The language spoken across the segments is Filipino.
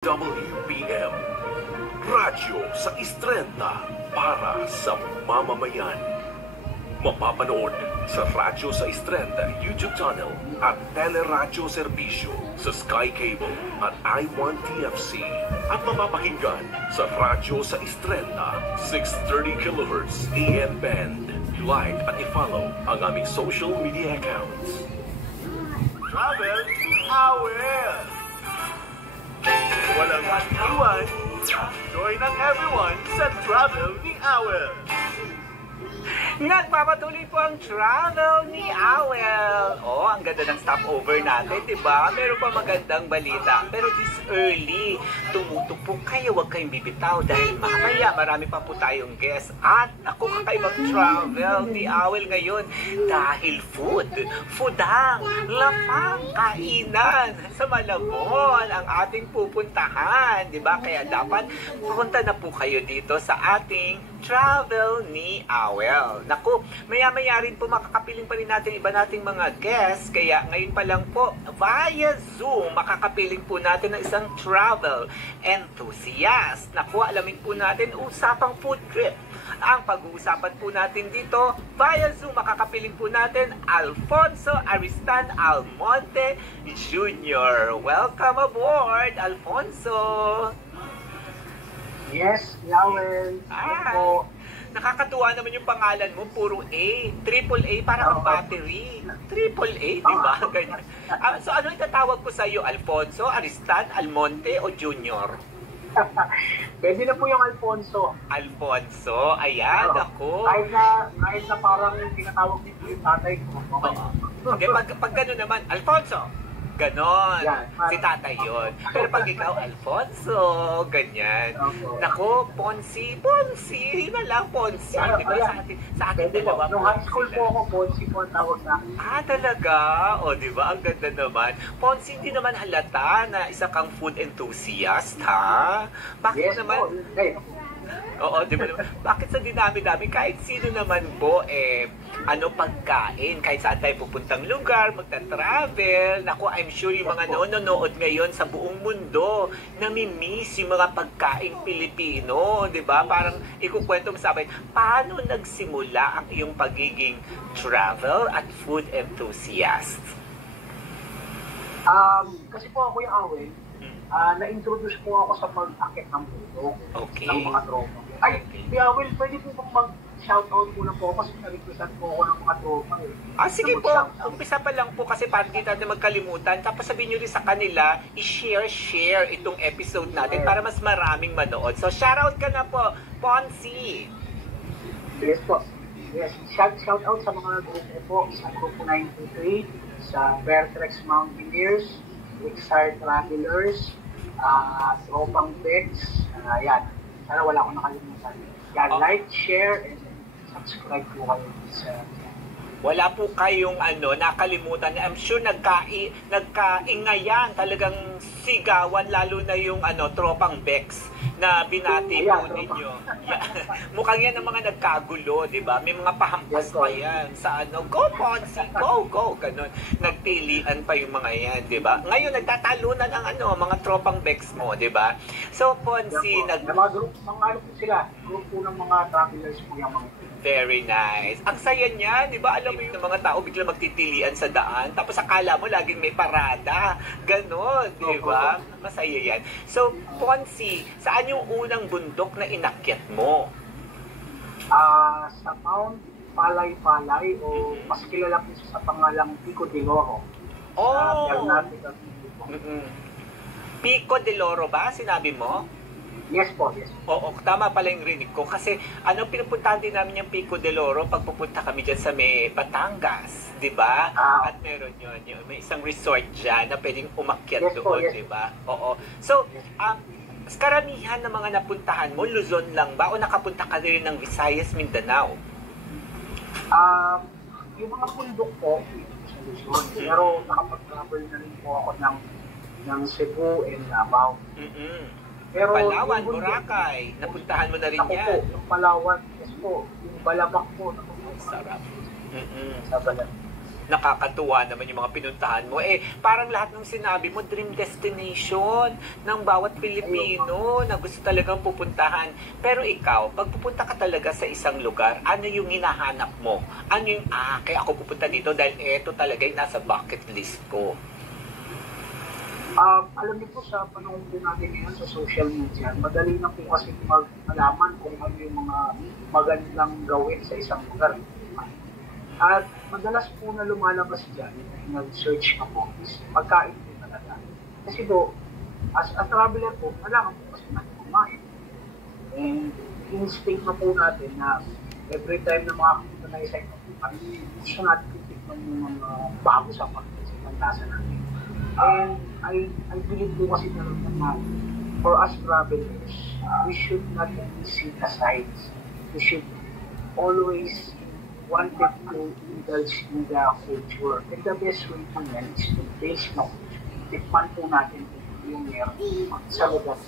WBM Radyo sa Istrenta para sa mamamayan. Mapapanood sa Radyo sa Istrenta YouTube channel at Teleradyo Serbisyo sa Sky Cable at I1 TFC at mapapakinggan sa Radyo sa Istrenta 630 kHz AM band. Like at i-follow ang aming social media accounts. Travel Awel! Walang iwan. Join ang everyone sa Travel ni Awel. Nagpapatuloy po ang Travel ni Awel. Oh, ang ganda ng stopover natin, diba? Meron pa magandang balita. Pero this early, tumutupok kayo, huwag kayong bibitaw dahil mamaya marami pa po tayong guests. At ako kakaibang Travel ni Awel ngayon dahil foodang, lapang, kainan sa Malabon ang ating pupuntahan, diba? Kaya dapat pupunta na po kayo dito sa ating Travel ni Awel. Naku, maya-maya rin po makakapiling pa rin natin iba nating mga guests. Kaya ngayon pa lang po, via Zoom, makakapiling po natin ng isang travel enthusiast. Naku, alamin po natin usapang food trip. Ang pag-uusapan po natin dito, via Zoom, makakapiling po natin Alfonso Aristan Almonte Jr. Welcome aboard, Alfonso! Yes, Yawel. Hi! Nakakatuwa naman yung pangalan mo, puro A. Triple A, para kang battery. Triple A, di ba? Ganyan. So ano itatawag ko sa iyo, Alfonso, Aristan, Almonte, o Junior? Pwede na po yung Alfonso. Alfonso, ayan, ako. Kahit na parang tinatawag dito yung tatay ko. Okay. Okay, pag gano'n naman, Alfonso, ganon. Yeah, si tatay yun. Pero pag ikaw, Alfonso, ganyan. Nako, Ponsi na lang, Ponsi. Di ba? Sa atin dalawa, nung high school po ako, Ponsi po ang tawag na. Talaga? O, di ba? Ang ganda naman. Ponsi, hindi naman halata na isa kang food enthusiast, ha? Bakit Yes, naman? Po. Okay. Oo, di ba naman? Bakit sa dinami-dami, kahit sino naman po, pagkain, kahit saan tayo pupuntang lugar, magta-travel, naku, I'm sure yung mga nanonood ngayon sa buong mundo, namimiss yung mga pagkain Pilipino, di ba? Parang ikukwento mo sa akin, paano nagsimula ang iyong pagiging travel at food enthusiast? Kasi po ako yung Awel, na-introduce po ako sa pag-akit ng bundok ng mga tropa. Ay, Yawel, pwede po bang mag-shoutout muna po kasi na-requestan po ako ng mga tropa. Sige po, umpisa pa lang po kasi para hindi natin magkalimutan. Tapos sabihin nyo rin sa kanila, i-share itong episode natin para mas maraming manood. So, shoutout ka na po, Ponsi. Yes po. Yes, shoutout sa mga grupo po, sa Grupo 93, sa Bertrex Mountaineers, Wixar Travelers, Tropang Bex, yan. Sana wala akong nakalimutan. Yan, like, share, and subscribe po kayo sa wala po kayong nakalimutan. I'm sure nagkaingayan, talagang sigawan, lalo na yung Tropang Bex na binati po ninyo. Mukhang yan ang mga nagkagulo, di ba? May mga pahampas pa yan sa go Ponzi, go, ganun. Nagtilian pa yung mga yan, di ba? Ngayon, nagtatalunan ang mga Tropang Bex mo, di ba? So, Ponzi, mga group, sila, grupo ng mga travelers po yung mga. Very nice. Ang saya niya, di ba? Alam mo yung mga tao bigla magtitilian sa daan, tapos akala mo laging may parada. Ganon, di ba? Masaya yan. So, Ponsi, saan yung unang bundok na inakyat mo? Sa Mount Palay-Palay o mas kilala po sa pangalang Pico de Loro. Pico de Loro ba? Sinabi mo? Yes po, yes. Oo, tama pala yung rinig ko. Kasi pinupuntahan din namin yung Pico de Loro pag pupunta kami dyan sa may Batangas, di ba? At meron yun, may isang resort dyan na pwedeng umakyat doon, di ba? Oo. So, karamihan ng mga napuntahan mo, Luzon lang ba? O nakapunta ka rin ng Visayas, Mindanao? Yung mga bundok po, sa Luzon. Pero nakapag-travel na rin po ako ng Cebu and Davao. Pero Palawan, Boracay, napuntahan mo na rin yan. Po, yung Palawan, yes po, yung Balabac po. Sarap. Sa Balabac. nakakatuwa naman yung mga pinuntahan mo. Parang lahat ng sinabi mo, dream destination ng bawat Pilipino na gusto talagang pupuntahan. Pero ikaw, pag pupunta ka talaga sa isang lugar, ano yung hinahanap mo? Ano yung, kaya ako pupunta dito dahil eto talaga yung nasa bucket list ko. Alam niyo po sa panahon po natin ngayon sa social media, madali na po kasi malaman kung ano yung mga magandang gawin sa isang lugar. At madalas po na lumalabas dyan, nag-search ka po, is pagkain po talaga. Kasi po, as a traveler po, kailangan po kasi natin kumain. And instinct na po natin na every time na makakita na isa ito, gusto natin titikman yung mga bago sa pagkasa natin. And I believe po kasi talaga na for us travelers, we should not only see the sights. We should always wanted to indulge in the culture. And the best way to yan is to taste no. Tikman po natin yung meron sa lugar.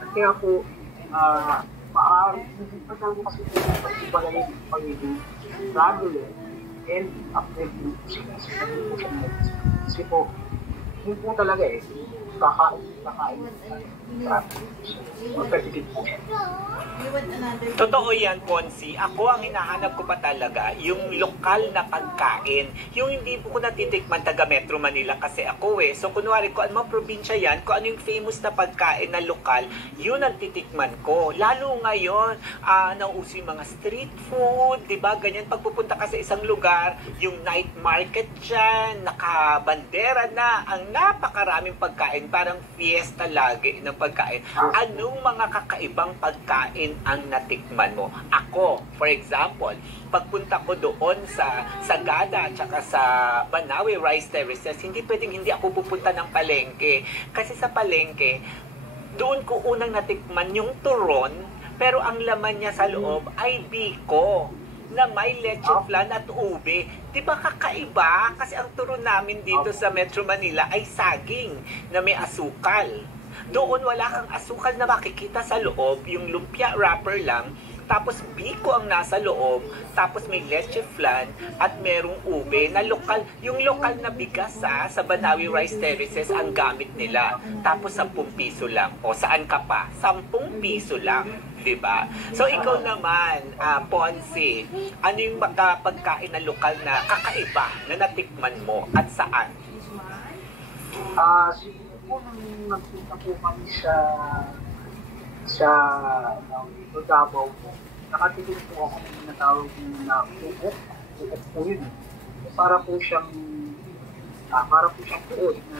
At kaya po, hindi pa talaga kasi po pag-ibala yung pagiging traveler and upgrade po sila sa pagiging. Kasi po, yun po talaga kakain. Competitive po siya. Totoo yan, Ponzi. Ako ang hinahanap ko pa talaga, yung lokal na pagkain. Yung hindi po ko natitikman taga Metro Manila kasi ako So, kunwari, kung ano mga probinsya yan, kung ano yung famous na pagkain na lokal, yun ang titikman ko. Lalo ngayon, nauuso yung mga street food, diba? Ganyan, pagpupunta ka sa isang lugar, yung night market dyan, nakabandera na, ang napakaraming pagkain, parang fiesta lagi ng pagkain. Anong mga kakaibang pagkain ang natikman mo? Ako, for example, pagpunta ko doon sa Sagada at saka sa Banawe Rice Terraces, hindi pwedeng hindi ako pupunta ng palengke. Kasi sa palengke, doon ko unang natikman yung turon, pero ang laman niya sa loob ay biko na may leche flan at ube. Di ba kakaiba? Kasi ang turon namin dito sa Metro Manila ay saging na may asukal. Doon wala kang asukal na makikita sa loob, yung lumpia wrapper lang, tapos biko ang nasa loob, tapos may leche flan at merong ube na lokal, yung lokal na bigas sa Banawe Rice Terraces ang gamit nila. Tapos 10 piso lang. O saan ka pa? 10 piso lang. Diba? So ikaw naman, Ponzi, ano yung pagkain na lokal na kakaiba na natikman mo at saan? Siguro po nung nagpunta po kami sa Davao po, nakatikin po ako ng natawag na uok po yun. Para po siyang uod na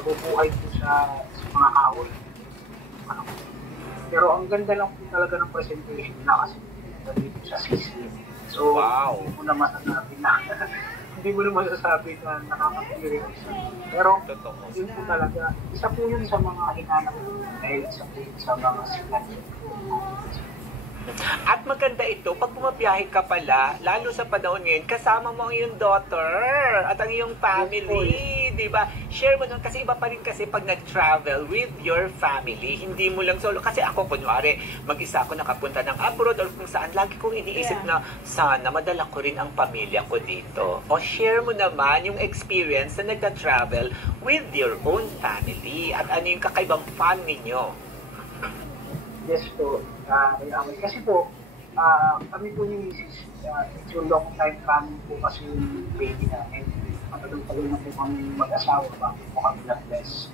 nabubuhay po sa mga kahoy. Pero ang ganda lang po talaga ng presentation na kasi dito sa sisig. So, wow. Hindi mo na masasabi na nakaka-curious. Pero, yun po talaga, isa po yun sa mga hinanap ko dahil isa po yun sa mga sikat. At maganda ito, pag bumabiyahe ka pala, lalo sa panahon ngayon, kasama mo ang iyong daughter at ang iyong family, di ba? Share mo nun, kasi iba pa rin kasi pag nag-travel with your family, hindi mo lang solo. Kasi ako, kunwari, mag-isa ako nakapunta ng abroad or kung saan, lagi kong iniisip na sana madala ko rin ang pamilya ko dito. O share mo naman yung experience na nagta-travel with your own family at ano yung kakaibang fun ninyo. Yes po. Kasi po, kami po ni Mrs. It's a long time coming po kasi yung baby namin. Matagal-tagal na po kami mag-asawa ba po kami na-bless.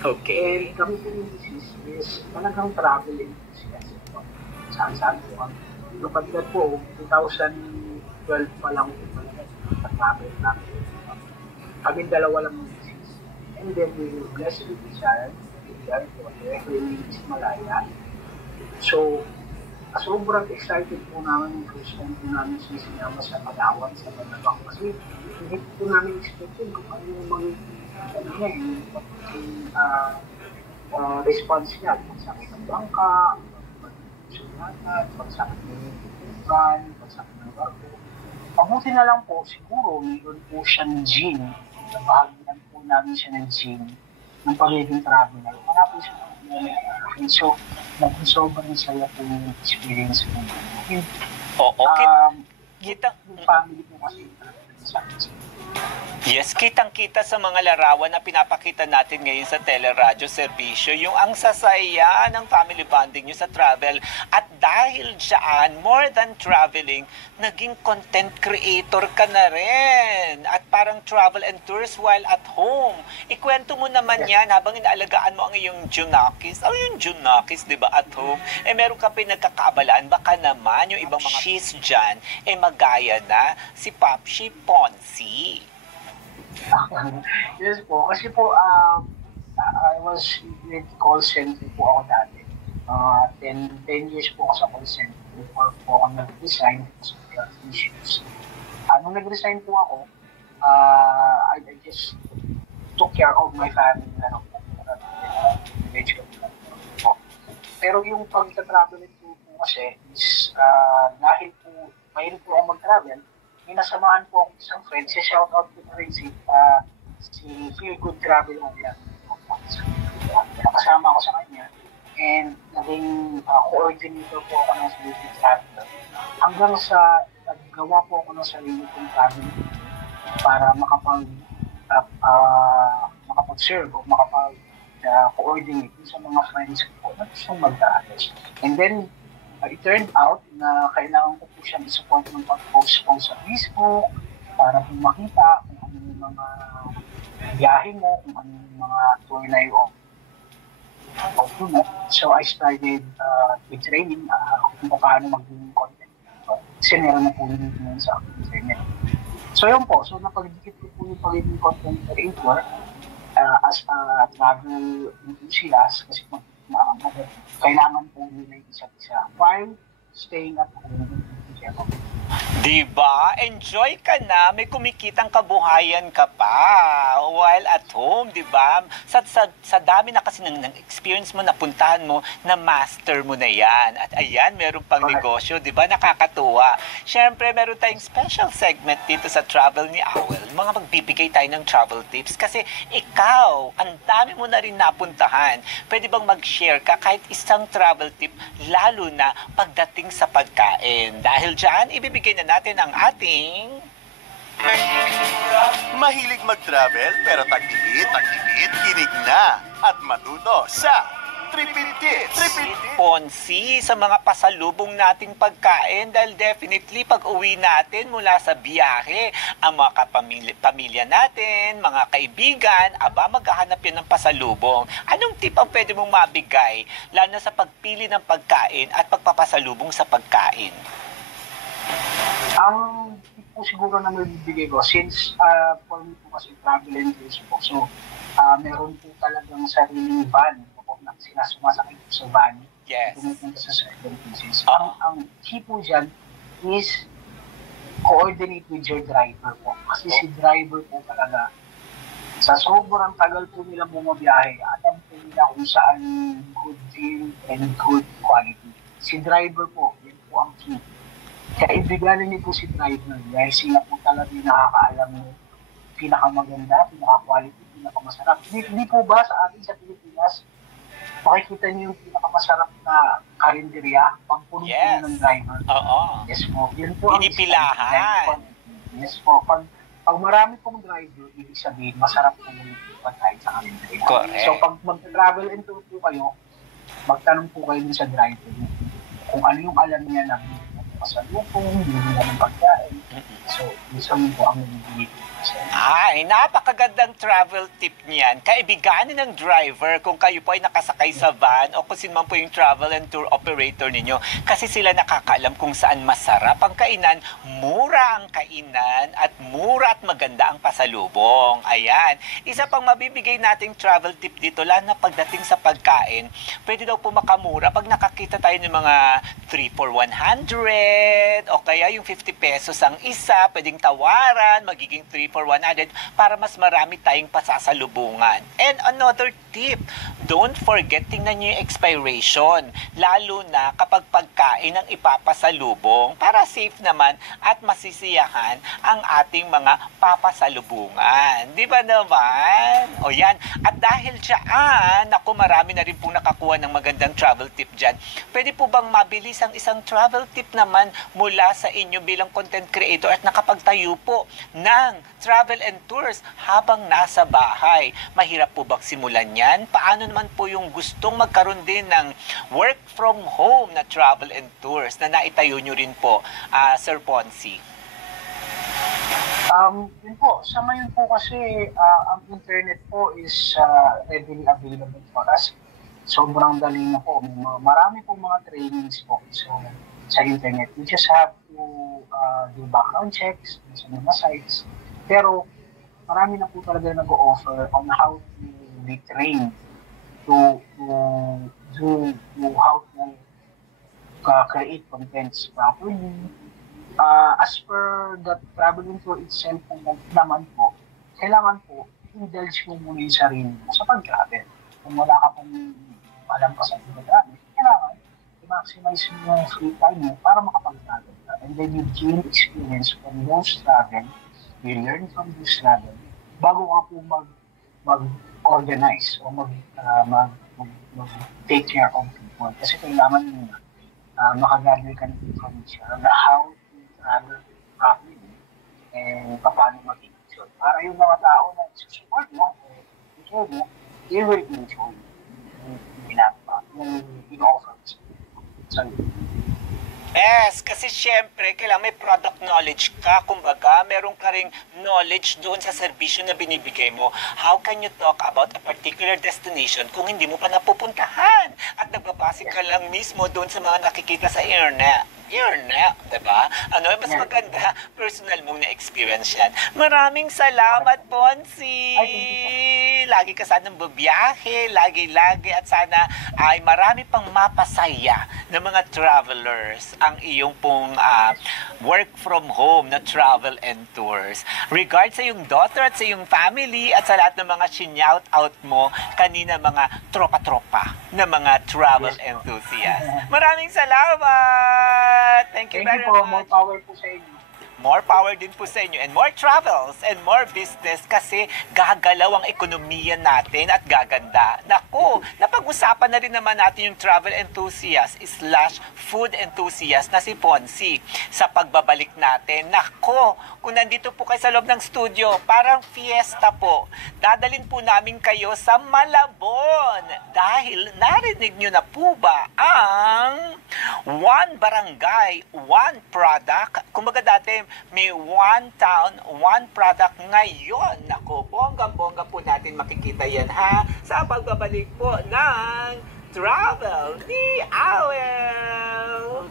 Okay. And kami po ni Mrs. is talagang traveling enthusiast po. Saan-saan po kami. Lupad-lad po, 2012 pa lang po talaga. Nag-travel namin. Kaming dalawa lang ni Mrs. And then we were blessed with the child. Her name is Malaya. So, sobrang excited po namin yung first time po namin sinama sa Palawan, sa Banabang. Kasi hindi po namin expected kung ano yung response niya. Pagsakit ng bangka, pagsakit ng van, pagsakit ng barko. Mabuti na lang po, siguro, mayroon po siyang gene. Nabahagian po namin siya ng gene ng pagiging traveler. Wala po siya ng so, sobrang saya po yung experience ko. Oo, kita. Yung family po kasi sa akin. Yes, kitang-kita sa mga larawan na pinapakita natin ngayon sa teleradyo serbisyo, yung ang sasaya ng family bonding nyo sa travel. At dahil dyan, more than traveling, naging content creator ka na rin. At parang travel and tours while at home. Ikwento mo naman yan habang inaalagaan mo ang iyong Junakis. Yung Junakis, di ba, at home? Meron ka pinagkakaabalaan. Baka naman yung ibang mga she's dyan, magaya na si Popshi Ponzi. Yes po, kasi po, I was with call center po ako dati. 10 years po ako sa call center before po ako nag-resign sa health issues. Nung nag-resign po ako, I just took care of my family. Pero yung pag-travel po kasi is dahil po mahilig po ako mag-travel, minasamahan po ako isang friend, shout out po na rin si Feel Good Travel Online. Nakasama ko sa kanya and naging coordinator po ako ng Philippine Travel. Hanggang sa naggawa po ako ng sarili kong travel para makapag-serve o makapag-coordinate sa mga friends ko na gustong mag-travel. And then, it turned out na kailangan ko po siyang i-support ng pag-post po sa Facebook para po makita kung ano yung mga biyahe mo, kung ano yung mga tour na yung mo. So I started with training kung paano maging content. Kasi meron na po yun sa internet. So yun po, so napagdikit ko po yung pagiging content creator as a travel enthusiast kasi kailangan po nila yung isa't isa while staying at home. Diba? Enjoy ka na. May kumikitang kabuhayan ka pa while at home, diba? Sa dami na kasi ng experience mo, napuntahan mo, na master mo na yan. At ayan, meron pang negosyo, diba? Nakakatuwa. Siyempre, meron tayong special segment dito sa Travel ni Awel. Mga magbibigay tayo ng travel tips kasi ikaw, ang dami mo na rin napuntahan. Pwede bang mag-share ka kahit isang travel tip, lalo na pagdating sa pagkain? Dahil dyan, ibibigay na natin ang ating... Mahilig mag-travel pero tagtipid, kinig na at matuto sa Tripid Tips. Ponzi sa mga pasalubong nating pagkain dahil definitely pag uwi natin mula sa biyahe, ang mga pamilya natin, mga kaibigan, maghahanap yan ng pasalubong. Anong tip ang pwede mong mabigay lalo na sa pagpili ng pagkain at pagpapasalubong sa pagkain? Ang tip po siguro na mabibigay ko, since for me po kasi travel and tours po, so meron po talagang sariling van na sinasumasakay po sa van. Yes. Pumupunta sa certain places. Ang key po dyan is coordinate with your driver po. Kasi si driver po talaga, sa sobrang tagal po nila bumabiyahe, alam po nila kung saan good deal and good quality. Si driver po, yun po ang key. Kaibiganan niyo po si driver dahil sila po talaga yung nakakaalam mo pinakamaganda, pinaka-quality, pinakamasarap. Hindi po ba sa atin sa Pilipinas, makikita niyo yung pinakamasarap na karinderya pag puno ng driver? Oo. Yes po. Yun po ang pinipilahan. Yes po. Pag marami pong driver, ibig sabihin, masarap po yung pagkain sa karinderya. Correct. So pag mag-travel and tour po kayo, magtanong po kayo sa driver kung ano yung alam niya na pasalubong, hindi nila ng pagkain. So, minsan po ang nabibigay. Ay, napakagandang travel tip niyan. Kaibiganin ng driver kung kayo po ay nakasakay sa van o kung sino man po yung travel and tour operator ninyo. Kasi sila nakakaalam kung saan masarap ang kainan, mura ang kainan, at mura at maganda ang pasalubong. Ayan. Isa pang mabibigay nating travel tip dito, lalo na pagdating sa pagkain, pwede daw po makamura pag nakakita tayo ng mga 3 for 100 o kaya yung 50 pesos ang isa, pwedeng tawaran, magiging 3 for 100 para mas marami tayong pasasalubungan. And another tip, don't forget, tingnan nyo yung expiration. Lalo na kapag pagkain ang ipapasalubong para safe naman at masisiyahan ang ating mga papasalubungan. Di ba naman? O yan. At dahil dyan, naku, marami na rin pong nakakuha ng magandang travel tip dyan. Pwede po bang mabilis ang isang travel tip naman mula sa inyo bilang content creator at nakapagtayo po ng travel and tours habang nasa bahay? Mahirap po bang simulan yan? Paano naman po yung gustong magkaroon din ng work from home na travel and tours na naitayo nyo rin po, Sir Ponzi? Yun po, sa ngayon po kasi ang internet po is readily available for us. Sobrang dali na po. Marami po mga trainings po sa internet. You just have to do background checks sa mga sites. Pero marami na po talaga nag-o-offer on how to be trained to how to create contents properly. As per the traveling tour itself naman po, kailangan po indulge mo muna yung sarili mo sa pag-travel. Kung wala ka pong alam pa sa pag-travel, kailangan i-maximize mo yung free time mo para makapag-travel ka. And then you gain experience from those travel, you learn from those travel, bago ka po mag-organize o mag-take care of people. Kasi kailangan mo makagather ka ng information on how to travel properly and paano mag-enjoy. Para yung mga tao na susupport mo, they will enjoy yung ginagawa, yung in-offer. Yes, kasi syempre, kailangan may product knowledge ka. Kumbaga, meron ka ring knowledge doon sa serbisyo na binibigay mo. How can you talk about a particular destination kung hindi mo pa napupuntahan? At nagbabase ka lang mismo doon sa mga nakikita sa internet, diba? Mas maganda, personal mong na-experience yan. Maraming salamat, Ponzi! Lagi ka sanang babiyahe, lagi-lagi, at sana ay marami pang mapasaya ng mga travelers ang iyong pong work from home na travel and tours. Regards sa iyong daughter at sa iyong family at sa lahat ng mga shin-out mo kanina, mga tropa-tropa na mga travel enthusiasts. Maraming salamat! Thank you very much. More power po sa inyo. More power din po sa inyo and more travels and more business kasi gagalaw ang ekonomiya natin at gaganda. Naku, napag-usapan na rin naman natin yung travel enthusiast / food enthusiast na si Ponzi sa pagbabalik natin. Naku, kung nandito po kayo sa loob ng studio, parang fiesta po. Dadalin po namin kayo sa Malabon dahil narinig nyo na po ba ang one barangay, one product? Kumbaga dati, may one town, one product. Ngayon, naku, bonggang-bongga po natin makikita yan, ha? Sa pagbabalik po ng Travel ni Awel!